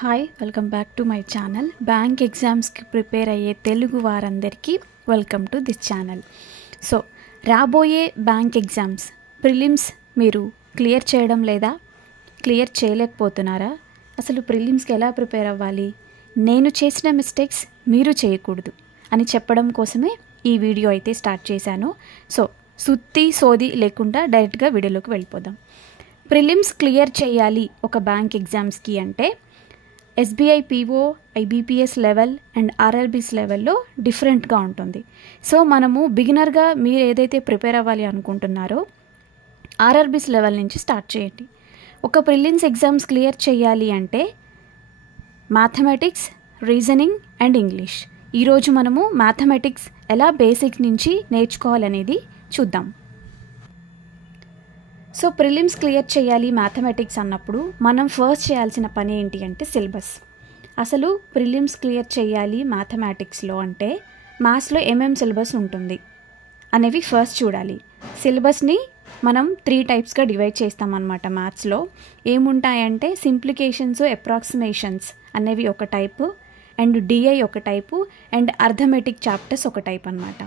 Hi welcome back to my channel. Bank ఎగ్జామ్స్కి prepare అయ్యే తెలుగు వారందరికీ welcome to this channel. So రాబోయే bank exams prelims మీరు clear చేయడం లేదా, క్లియర్ చేయలేకపోతున్నారా? అసలు ప్రిలిమ్స్కి ఎలా ప్రిపేర్ అవ్వాలి, నేను చేసిన మిస్టేక్స్ మీరు చేయకూడదు అని చెప్పడం కోసమే ఈ వీడియో అయితే స్టార్ట్ చేశాను. సో సుత్తి సోది లేకుండా డైరెక్ట్గా వీడియోలోకి వెళ్ళిపోదాం. ప్రిలిమ్స్ క్లియర్ చేయాలి ఒక బ్యాంక్ ఎగ్జామ్స్కి అంటే SBI PO, IBPS level and RRBs లెవెల్లో డిఫరెంట్గా ఉంటుంది. సో మనము బిగినర్గా మీరు ఏదైతే ప్రిపేర్ అవ్వాలి అనుకుంటున్నారో ఆర్ఆర్బీస్ లెవెల్ నుంచి స్టార్ట్ చేయండి. ఒక ప్రిలిమ్స్ ఎగ్జామ్స్ క్లియర్ చేయాలి అంటే మ్యాథమెటిక్స్, రీజనింగ్ అండ్ ఇంగ్లీష్. ఈరోజు మనము మ్యాథమెటిక్స్ ఎలా బేసిక్ నుంచి నేర్చుకోవాలనేది చూద్దాం. సో ప్రిలిమ్స్ క్లియర్ చేయాలి మ్యాథమెటిక్స్ అన్నప్పుడు మనం ఫస్ట్ చేయాల్సిన పని ఏంటి అంటే సిలబస్. అసలు ప్రిలిమ్స్ క్లియర్ చేయాలి మ్యాథమెటిక్స్లో అంటే మ్యాథ్స్లో ఏమేం సిలబస్ ఉంటుంది అనేవి ఫస్ట్ చూడాలి. సిలబస్ని మనం 3 టైప్స్గా డివైడ్ చేస్తామన్నమాట. మ్యాథ్స్లో ఏముంటాయంటే సింప్లికేషన్స్, అప్రాక్సిమేషన్స్ అనేవి ఒక టైపు, అండ్ డిఐ ఒక టైపు, అండ్ అర్థమెటిక్ చాప్టర్స్ ఒక టైప్ అనమాట.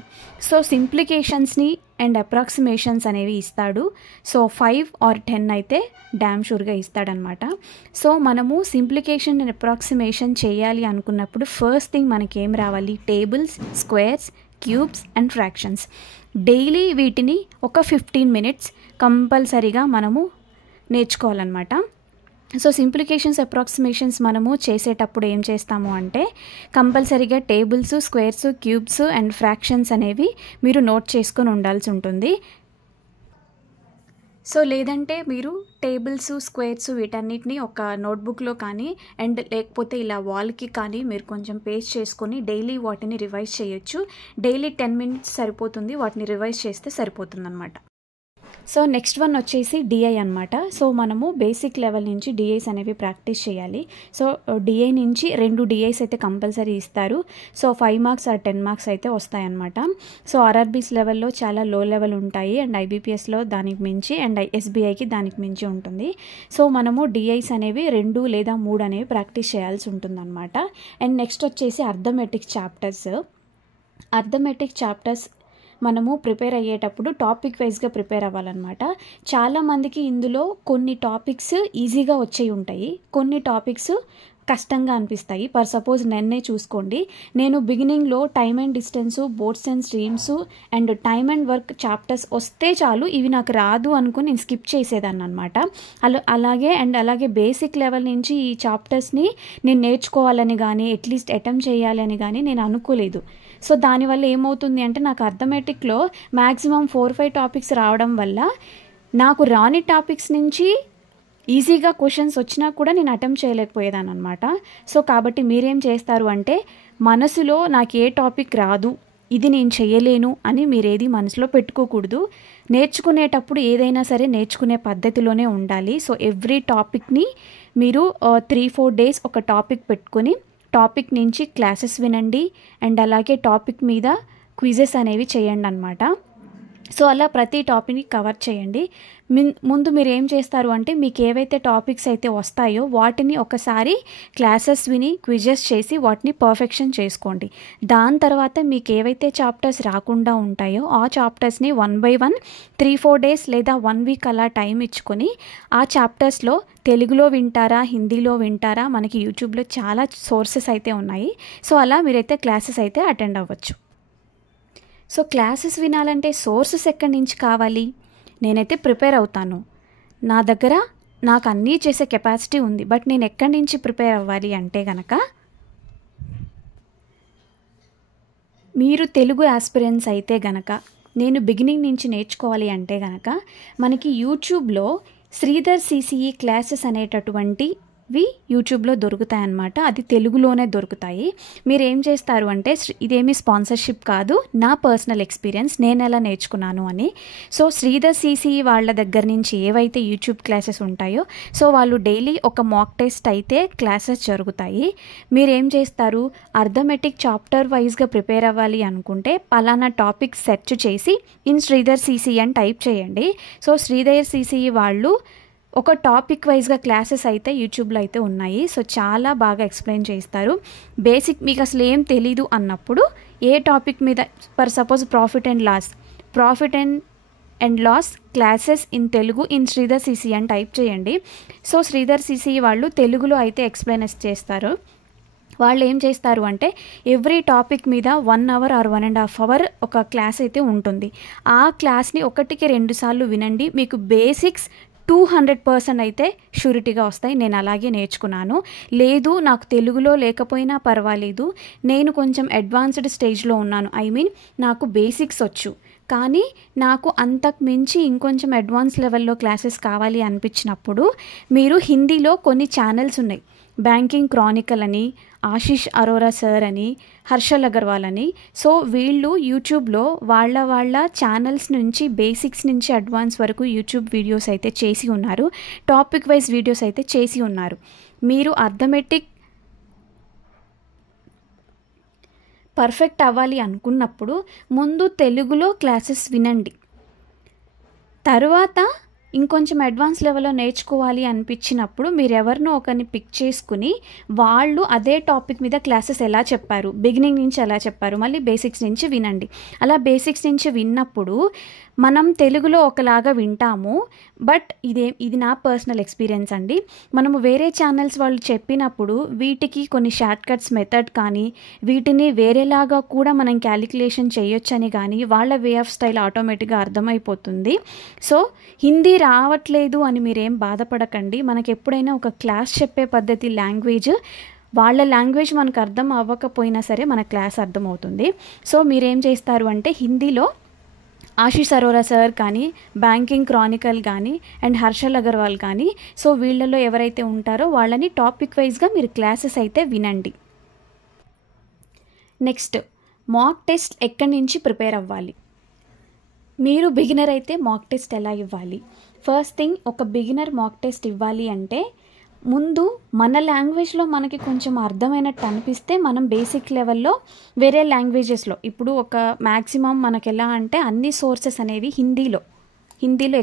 సో సింప్లికేషన్స్ని అండ్ అప్రాక్సిమేషన్స్ అనేవి ఇస్తాడు. సో 5 or 10 అయితే డ్యామ్ షూర్గా ఇస్తాడనమాట. సో మనము సింప్లికేషన్ అండ్ అప్రాక్సిమేషన్ చేయాలి అనుకున్నప్పుడు ఫస్ట్ థింగ్ మనకి ఏం రావాలి? Tables, squares, cubes and fractions. Daily వీటిని ఒక 15 minutes కంపల్సరీగా మనము నేర్చుకోవాలన్నమాట. సో సింప్లికేషన్స్, అప్రాక్సిమేషన్స్ మనము చేసేటప్పుడు ఏం చేస్తాము అంటే కంపల్సరీగా tables, squares, cubes and fractions అనేవి మీరు నోట్ చేసుకొని ఉండాల్సి ఉంటుంది. సో లేదంటే మీరు టేబుల్స్, స్క్వేర్స్ వీటన్నిటిని ఒక నోట్బుక్లో కానీ అండ్ లేకపోతే ఇలా వాల్కి కానీ మీరు కొంచెం పేస్ట్ చేసుకొని డైలీ వాటిని రివైజ్ చేయొచ్చు. డైలీ 10 minutes సరిపోతుంది, వాటిని రివైజ్ చేస్తే సరిపోతుంది అనమాట. సో నెక్స్ట్ వన్ వచ్చేసి డిఐ అనమాట. సో మనము బేసిక్ లెవెల్ నుంచి డిఐస్ అనేవి ప్రాక్టీస్ చేయాలి. సో డిఐ నుంచి 2 డిఐస్ అయితే కంపల్సరీ ఇస్తారు. సో 5 marks or 10 marks అయితే వస్తాయన్నమాట. సో ఆర్ఆర్బీస్ లెవెల్లో చాలా లో లెవెల్ ఉంటాయి, అండ్ ఐబీపీఎస్లో దానికి మించి, అండ్ ఎస్బీఐకి దానికి మించి ఉంటుంది. సో మనము డిఐస్ అనేవి 2 లేదా 3 అనేవి ప్రాక్టీస్ చేయాల్సి ఉంటుందన్నమాట. అండ్ నెక్స్ట్ వచ్చేసి అర్థమెటిక్ చాప్టర్స్. అర్థమెటిక్ చాప్టర్స్ మనము ప్రిపేర్ అయ్యేటప్పుడు టాపిక్ వైజ్గా ప్రిపేర్ అవ్వాలన్నమాట. చాలామందికి ఇందులో కొన్ని టాపిక్స్ ఈజీగా వచ్చేవి ఉంటాయి, కొన్ని టాపిక్స్ కష్టంగా అనిపిస్తాయి. ఫర్ సపోజ్ నన్నే చూసుకోండి, నేను బిగినింగ్లో time and distance, boats and streams and time and work chapters వస్తే చాలు, ఇవి నాకు రాదు అనుకుని నేను స్కిప్ చేసేదాన్ని అనమాట. అలాగే బేసిక్ లెవెల్ నుంచి ఈ చాప్టర్స్ని నేను నేర్చుకోవాలని కానీ అట్లీస్ట్ అటెంప్ట్ చేయాలి అని కానీ నేను అనుకోలేదు. సో దానివల్ల ఏమవుతుంది అంటే నాకు అర్థమెటిక్లో మ్యాక్సిమం 4-5 టాపిక్స్ రావడం వల్ల నాకు రాని టాపిక్స్ నుంచి ఈజీగా క్వశ్చన్స్ వచ్చినా కూడా నేను అటెంప్ట్ చేయలేకపోయేదాన్ని అనమాట. సో కాబట్టి మీరేం చేస్తారు అంటే మనసులో నాకు ఏ టాపిక్ రాదు, ఇది నేను చేయలేను అని మీరేది మనసులో పెట్టుకోకూడదు. నేర్చుకునేటప్పుడు ఏదైనా సరే నేర్చుకునే పద్ధతిలోనే ఉండాలి. సో ఎవ్రీ టాపిక్ని మీరు 3-4 days ఒక టాపిక్ పెట్టుకొని టాపిక్ నుంచి క్లాసెస్ వినండి, అండ్ అలాగే టాపిక్ మీద క్విజెస్ అనేవి చేయండి అనమాట. సో అలా ప్రతి టాపిక్ని కవర్ చేయండి. ముందు మీరు ఏం చేస్తారు అంటే మీకు ఏవైతే టాపిక్స్ అయితే వస్తాయో వాటిని ఒకసారి క్లాసెస్ విని క్విజెస్ చేసి వాటిని పర్ఫెక్షన్ చేసుకోండి. దాని తర్వాత మీకు ఏవైతే చాప్టర్స్ రాకుండా ఉంటాయో ఆ చాప్టర్స్ని 1 by 1 3-4 days లేదా 1 week అలా టైం ఇచ్చుకొని ఆ చాప్టర్స్లో తెలుగులో వింటారా, హిందీలో వింటారా, మనకి యూట్యూబ్లో చాలా సోర్సెస్ అయితే ఉన్నాయి. సో అలా మీరైతే క్లాసెస్ అయితే అటెండ్ అవ్వచ్చు. సో క్లాసెస్ వినాలంటే సోర్సెస్ ఎక్కడి నుంచి కావాలి? నేనైతే ప్రిపేర్ అవుతాను, నా దగ్గర నాకు అన్నీ చేసే కెపాసిటీ ఉంది, బట్ నేను ఎక్కడి నుంచి ప్రిపేర్ అవ్వాలి అంటే కనుక మీరు తెలుగు ఆస్పిరెంట్స్ అయితే గనక, నేను బిగినింగ్ నుంచి నేర్చుకోవాలి అంటే గనక మనకి యూట్యూబ్లో శ్రీధర్ సిసిఈ క్లాసెస్ అనేటటువంటివి యూట్యూబ్లో దొరుకుతాయి అన్నమాట. అది తెలుగులోనే దొరుకుతాయి. మీరు ఏం చేస్తారు అంటే ఇదేమీ స్పాన్సర్షిప్ కాదు, నా పర్సనల్ ఎక్స్పీరియన్స్, నేను ఎలా నేర్చుకున్నాను అని. సో శ్రీధర్ సిసిఈ వాళ్ళ దగ్గర నుంచి ఏవైతే యూట్యూబ్ క్లాసెస్ ఉంటాయో సో వాళ్ళు డైలీ ఒక మాక్ టెస్ట్ అయితే క్లాసెస్ జరుగుతాయి. మీరు ఏం చేస్తారు, అర్థమెటిక్ చాప్టర్ వైజ్గా ప్రిపేర్ అవ్వాలి అనుకుంటే పలానా టాపిక్ సెర్చ్ చేసి శ్రీధర్ సిసిఈ అని టైప్ చేయండి. సో శ్రీధర్ సిసిఈ వాళ్ళు ఒక టాపిక్ వైజ్గా క్లాసెస్ అయితే యూట్యూబ్లో అయితే ఉన్నాయి. సో చాలా బాగా ఎక్స్ప్లెయిన్ చేస్తారు. బేసిక్ మీకు అసలు ఏం తెలీదు అన్నప్పుడు ఏ టాపిక్ మీద for suppose profit and loss classes in Telugu in Sridhar CC అని టైప్ చేయండి. సో శ్రీధర్ సిసి వాళ్ళు తెలుగులో అయితే ఎక్స్ప్లెయిన్ చేస్తారు. వాళ్ళు ఏం చేస్తారు అంటే ఎవ్రీ టాపిక్ మీద 1 అవర్ ఆర్ 1.5 అవర్ ఒక క్లాస్ అయితే ఉంటుంది. ఆ క్లాస్ని 1కి 2 సార్లు వినండి. మీకు బేసిక్స్ 200% అయితే షూరిటీగా వస్తాయి. నేను అలాగే నేర్చుకున్నాను. లేదు నాకు తెలుగులో లేకపోయినా పర్వాలేదు, నేను కొంచెం అడ్వాన్స్డ్ స్టేజ్లో ఉన్నాను, నాకు బేసిక్స్ వచ్చు, కానీ నాకు అంతకు మించి ఇంకొంచెం అడ్వాన్స్ లెవెల్లో క్లాసెస్ కావాలి అనిపించినప్పుడు మీరు హిందీలో కొన్ని ఛానల్స్ ఉన్నాయి. బ్యాంకింగ్ క్రానికల్ అని, ఆశీష్ అరోరా సార్ అని, హర్షల్ అగర్వాల్ అని. సో వీళ్ళు యూట్యూబ్లో వాళ్ళ ఛానల్స్ నుంచి బేసిక్స్ నుంచి అడ్వాన్స్ వరకు యూట్యూబ్ వీడియోస్ అయితే చేసి ఉన్నారు. టాపిక్ వైజ్ వీడియోస్ అయితే చేసి ఉన్నారు. మీరు అర్థమెటిక్ పర్ఫెక్ట్ అవ్వాలి అనుకున్నప్పుడు ముందు తెలుగులో క్లాసెస్ వినండి. తర్వాత ఇంకొంచెం అడ్వాన్స్ లెవెల్లో నేర్చుకోవాలి అనిపించినప్పుడు మీరు ఎవరినో ఒకరిని పిక్ చేసుకుని వాళ్ళు అదే టాపిక్ మీద క్లాసెస్ ఎలా చెప్పారు, బిగినింగ్ నుంచి ఎలా చెప్పారు, మళ్ళీ బేసిక్స్ నుంచి వినండి. అలా బేసిక్స్ నుంచి విన్నప్పుడు మనం తెలుగులో ఒకలాగా వింటాము. బట్ ఇది నా పర్సనల్ ఎక్స్పీరియన్స్ అండి. మనము వేరే ఛానల్స్ వాళ్ళు చెప్పినప్పుడు వీటికి కొన్ని షార్ట్ కట్స్ మెథడ్ కానీ వీటిని వేరేలాగా కూడా మనం క్యాలిక్యులేషన్ చేయొచ్చని కానీ వాళ్ళ వే ఆఫ్ స్టైల్ ఆటోమేటిక్గా అర్థమైపోతుంది. సో హిందీ రావట్లేదు అని మీరేం బాధపడకండి. మనకి ఎప్పుడైనా ఒక క్లాస్ చెప్పే పద్ధతి వాళ్ళ లాంగ్వేజ్ మనకు అర్థం అవ్వకపోయినా సరే మన క్లాస్ అర్థమవుతుంది. సో మీరేం చేస్తారు అంటే హిందీలో ఆశీష్ అరోరా సార్ కానీ, బ్యాంకింగ్ క్రానికల్ కానీ అండ్ హర్షల్ అగర్వాల్ కానీ, సో వీళ్ళలో ఎవరైతే ఉంటారో వాళ్ళని టాపిక్ వైజ్గా మీరు క్లాసెస్ అయితే వినండి. నెక్స్ట్, మాక్ టెస్ట్ ఎక్కడి నుంచి ప్రిపేర్ అవ్వాలి. మీరు బిగినర్ అయితే మాక్ టెస్ట్ ఎలా ఇవ్వాలి? ఫస్ట్ థింగ్, ఒక బిగినర్ మాక్ టెస్ట్ ఇవ్వాలి అంటే ముందు మన లాంగ్వేజ్లో మనకి కొంచెం అర్థమైనట్టు అనిపిస్తే మనం బేసిక్ లెవెల్లో వేరే లాంగ్వేజెస్లో, ఇప్పుడు ఒక మ్యాక్సిమం మనకి ఎలా అంటే అన్ని సోర్సెస్ అనేవి హిందీలో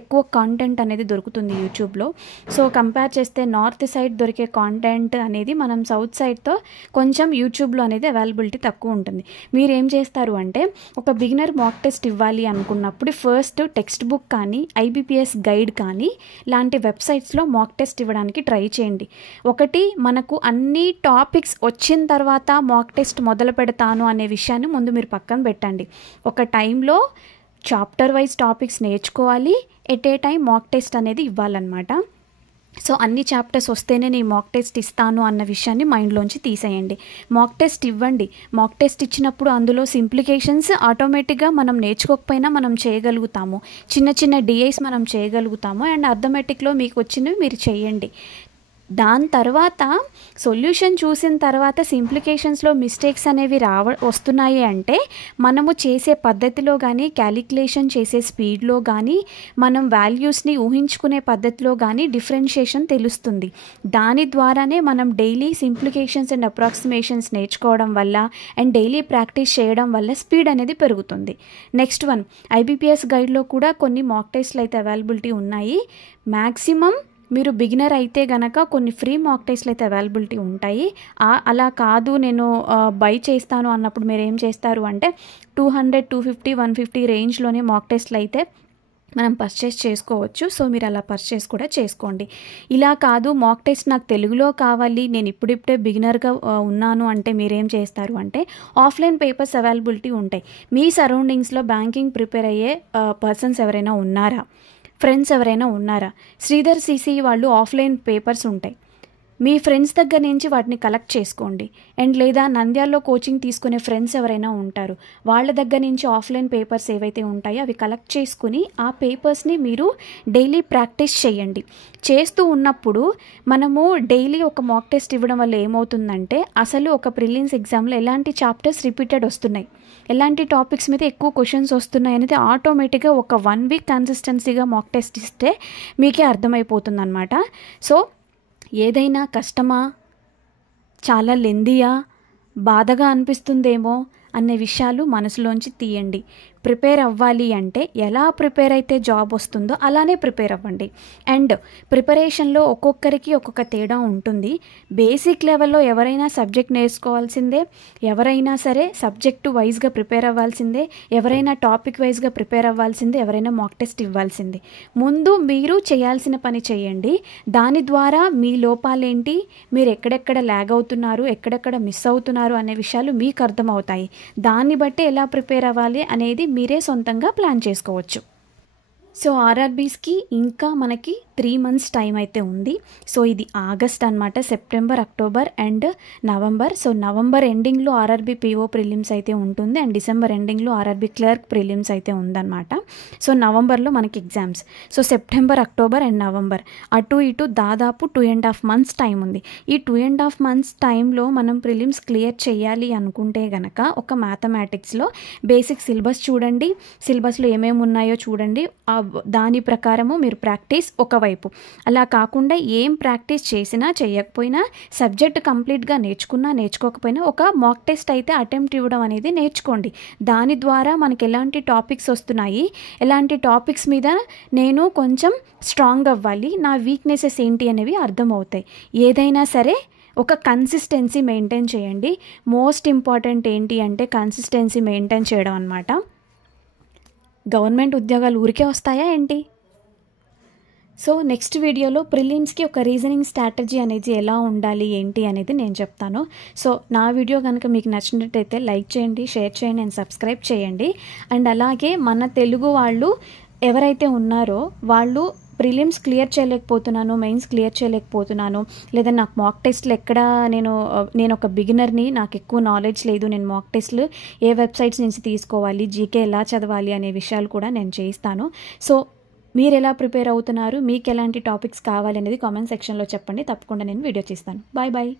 ఎక్కువ కాంటెంట్ అనేది దొరుకుతుంది యూట్యూబ్లో. సో కంపేర్ చేస్తే నార్త్ సైడ్ దొరికే కాంటెంట్ అనేది మనం సౌత్ సైడ్తో కొంచెం యూట్యూబ్లో అనేది అవైలబిలిటీ తక్కువ ఉంటుంది. మీరు ఏం చేస్తారు అంటే ఒక బిగినర్ మాక్ టెస్ట్ ఇవ్వాలి అనుకున్నప్పుడు ఫస్ట్ టెక్స్ట్ బుక్ కానీ IBPS గైడ్ కానీ లాంటి వెబ్సైట్స్లో మాక్ టెస్ట్ ఇవ్వడానికి ట్రై చేయండి. ఒకటి, మనకు అన్ని టాపిక్స్ వచ్చిన తర్వాత మాక్ టెస్ట్ మొదలు పెడతాను అనే విషయాన్ని ముందు మీరు పక్కన పెట్టండి. ఒక టైంలో చాప్టర్ వైజ్ టాపిక్స్ నేర్చుకోవాలి, at a time mock test అనేది ఇవ్వాలన్నమాట. సో అన్ని చాప్టర్స్ వస్తేనే నేను మాక్ టెస్ట్ ఇస్తాను అన్న విషయాన్ని మైండ్లోంచి తీసేయండి. మాక్ టెస్ట్ ఇవ్వండి. మాక్ టెస్ట్ ఇచ్చినప్పుడు అందులో సింప్లికేషన్స్ ఆటోమేటిక్గా మనం నేర్చుకోకపోయినా మనం చేయగలుగుతాము. చిన్న డిఐస్ మనం చేయగలుగుతాము. అండ్ అర్థమెటిక్లో మీకు వచ్చినవి మీరు చేయండి. దాని తర్వాత సొల్యూషన్ చూసిన తర్వాత సింప్లికేషన్స్లో మిస్టేక్స్ అనేవి వస్తున్నాయి అంటే మనము చేసే పద్ధతిలో కానీ, క్యాలిక్యులేషన్ చేసే స్పీడ్లో కానీ, మనం వాల్యూస్ని ఊహించుకునే పద్ధతిలో కానీ డిఫరెన్షియేషన్ తెలుస్తుంది. దాని ద్వారానే మనం డైలీ సింప్లికేషన్స్ అండ్ అప్రాక్సిమేషన్స్ నేర్చుకోవడం వల్ల అండ్ డైలీ ప్రాక్టీస్ చేయడం వల్ల స్పీడ్ అనేది పెరుగుతుంది. నెక్స్ట్ వన్, IBPS గైడ్లో కూడా కొన్ని మాక్ టెస్ట్లు అయితే అవైలబిలిటీ ఉన్నాయి. మ్యాక్సిమం మీరు బిగినర్ అయితే గనక కొన్ని ఫ్రీ మాక్ టెస్ట్లు అయితే అవైలబిలిటీ ఉంటాయి. అలా కాదు నేను బై చేస్తాను అన్నప్పుడు మీరు ఏం చేస్తారు అంటే 200, 250, 150 రేంజ్లోనే మాక్ టెస్ట్లు అయితే మనం పర్చేస్ చేసుకోవచ్చు. సో మీరు అలా పర్చేస్ కూడా చేసుకోండి. ఇలా కాదు మాక్ టెస్ట్ నాకు తెలుగులో కావాలి, నేను ఇప్పుడిప్పుడే బిగినర్గా ఉన్నాను అంటే మీరేం చేస్తారు అంటే ఆఫ్లైన్ పేపర్స్ అవైలబిలిటీ ఉంటాయి. మీ సరౌండింగ్స్లో బ్యాంకింగ్ ప్రిపేర్ అయ్యే పర్సన్స్ ఎవరైనా ఉన్నారా, ఫ్రెండ్స్ ఎవరైనా ఉన్నారా? శ్రీధర్ సిసి వాళ్ళు ఆఫ్లైన్ పేపర్స్ ఉంటాయి. మీ ఫ్రెండ్స్ దగ్గర నుంచి వాటిని కలెక్ట్ చేసుకోండి. అండ్ లేదా నంద్యాలలో కోచింగ్ తీసుకునే ఫ్రెండ్స్ ఎవరైనా ఉంటారు, వాళ్ళ దగ్గర నుంచి ఆఫ్లైన్ పేపర్స్ ఏవైతే ఉంటాయో అవి కలెక్ట్ చేసుకుని ఆ పేపర్స్ని మీరు డైలీ ప్రాక్టీస్ చేయండి. చేస్తూ ఉన్నప్పుడు మనము డైలీ ఒక మాక్ టెస్ట్ ఇవ్వడం వల్ల ఏమవుతుందంటే అసలు ఒక ప్రిలిమ్స్ ఎగ్జామ్లో ఎలాంటి చాప్టర్స్ రిపీటెడ్ వస్తున్నాయి, ఎలాంటి టాపిక్స్ మీద ఎక్కువ క్వశ్చన్స్ వస్తున్నాయి అనేది ఆటోమేటిక్గా ఒక 1 వీక్ కన్సిస్టెన్సీగా మాక్ టెస్ట్ ఇస్తే మీకే అర్థమైపోతుంది అనమాట. సో ఏదైనా కష్టమా, చాలా లెందీయా, బాధగా అనిపిస్తుందేమో అనే విషయాలు మనసులోంచి తీయండి. ప్రిపేర్ అవ్వాలి అంటే ఎలా ప్రిపేర్ అయితే జాబ్ వస్తుందో అలానే ప్రిపేర్ అవ్వండి. అండ్ ప్రిపరేషన్లో ఒక్కొక్కరికి ఒక్కొక్క తేడా ఉంటుంది. బేసిక్ లెవెల్లో ఎవరైనా సబ్జెక్ట్ నేర్చుకోవాల్సిందే, ఎవరైనా సరే సబ్జెక్టు వైజ్గా ప్రిపేర్ అవ్వాల్సిందే, ఎవరైనా టాపిక్ వైజ్గా ప్రిపేర్ అవ్వాల్సిందే, ఎవరైనా మాక్ టెస్ట్ ఇవ్వాల్సిందే. ముందు మీరు చేయాల్సిన పని చేయండి. దాని ద్వారా మీ లోపాలేంటి, మీరు ఎక్కడెక్కడ ల్యాగ్ అవుతున్నారు, ఎక్కడెక్కడ మిస్ అవుతున్నారు అనే విషయాలు మీకు అర్థమవుతాయి. దాన్ని బట్టి ఎలా ప్రిపేర్ అవ్వాలి అనేది మీరే సొంతంగా ప్లాన్ చేసుకోవచ్చు. సో ఆర్ఆర్బీస్కి ఇంకా మనకి 3 months టైం అయితే ఉంది. సో ఇది ఆగస్ట్ అనమాట, September, October and November. So November ఎండింగ్లో ఆర్ఆర్బీ పీఓ ప్రిలిమ్స్ అయితే ఉంటుంది అండ్ డిసెంబర్ ఎండింగ్లో ఆర్ఆర్బీ క్లర్క్ ప్రిలిమ్స్ అయితే ఉందన్నమాట. సో నవంబర్లో మనకి exams. So September, October and November అటు ఇటు దాదాపు 2.5 months టైం ఉంది. ఈ 2.5 months టైంలో మనం ప్రిలిమ్స్ క్లియర్ చేయాలి అనుకుంటే గనక ఒక మ్యాథమెటిక్స్లో బేసిక్ సిలబస్ చూడండి, సిలబస్లో ఏమేమి ఉన్నాయో చూడండి. దాని ప్రకారము మీరు ప్రాక్టీస్ ఒకవైపు, అలా కాకుండా ఏం ప్రాక్టీస్ చేసినా చేయకపోయినా సబ్జెక్ట్ కంప్లీట్గా నేర్చుకోకపోయినా ఒక మాక్ టెస్ట్ అయితే అటెంప్ట్ ఇవ్వడం అనేది నేర్చుకోండి. దాని ద్వారా మనకి ఎలాంటి టాపిక్స్ వస్తున్నాయి, ఎలాంటి టాపిక్స్ మీద నేను కొంచెం స్ట్రాంగ్ అవ్వాలి, నా వీక్నెసెస్ ఏంటి అనేవి అర్థమవుతాయి. ఏదైనా సరే ఒక కన్సిస్టెన్సీ మెయింటైన్ చేయండి. మోస్ట్ ఇంపార్టెంట్ ఏంటి అంటే కన్సిస్టెన్సీ మెయింటైన్ చేయడం అనమాట. గవర్నమెంట్ ఉద్యోగాలు ఊరికే వస్తాయా ఏంటి? సో నెక్స్ట్ వీడియోలో ప్రిలిమ్స్కి ఒక రీజనింగ్ స్ట్రాటజీ అనేది ఎలా ఉండాలి ఏంటి అనేది నేను చెప్తాను. సో నా వీడియో కనుక మీకు నచ్చినట్టయితే లైక్ చేయండి, షేర్ చేయండి అండ్ సబ్స్క్రైబ్ చేయండి. అండ్ అలాగే మన తెలుగు వాళ్ళు ఎవరైతే ఉన్నారో వాళ్ళు ప్రిలిమ్స్ క్లియర్ చేయలేకపోతున్నాను, మెయిన్స్ క్లియర్ చేయలేకపోతున్నాను, లేదా నాకు మాక్ టెస్ట్లు ఎక్కడ నేను ఒక బిగినర్ని, నాకు ఎక్కువ నాలెడ్జ్ లేదు, నేను మాక్ టెస్ట్లు ఏ వెబ్సైట్స్ నుంచి తీసుకోవాలి, జీకే ఎలా చదవాలి అనే విషయాలు కూడా నేను చేయిస్తాను. సో మీరు ఎలా ప్రిపేర్ అవుతున్నారు, మీకు ఎలాంటి టాపిక్స్ కావాలి అనేది కామెంట్ సెక్షన్లో చెప్పండి. తప్పకుండా నేను వీడియో చేస్తాను. Bye bye.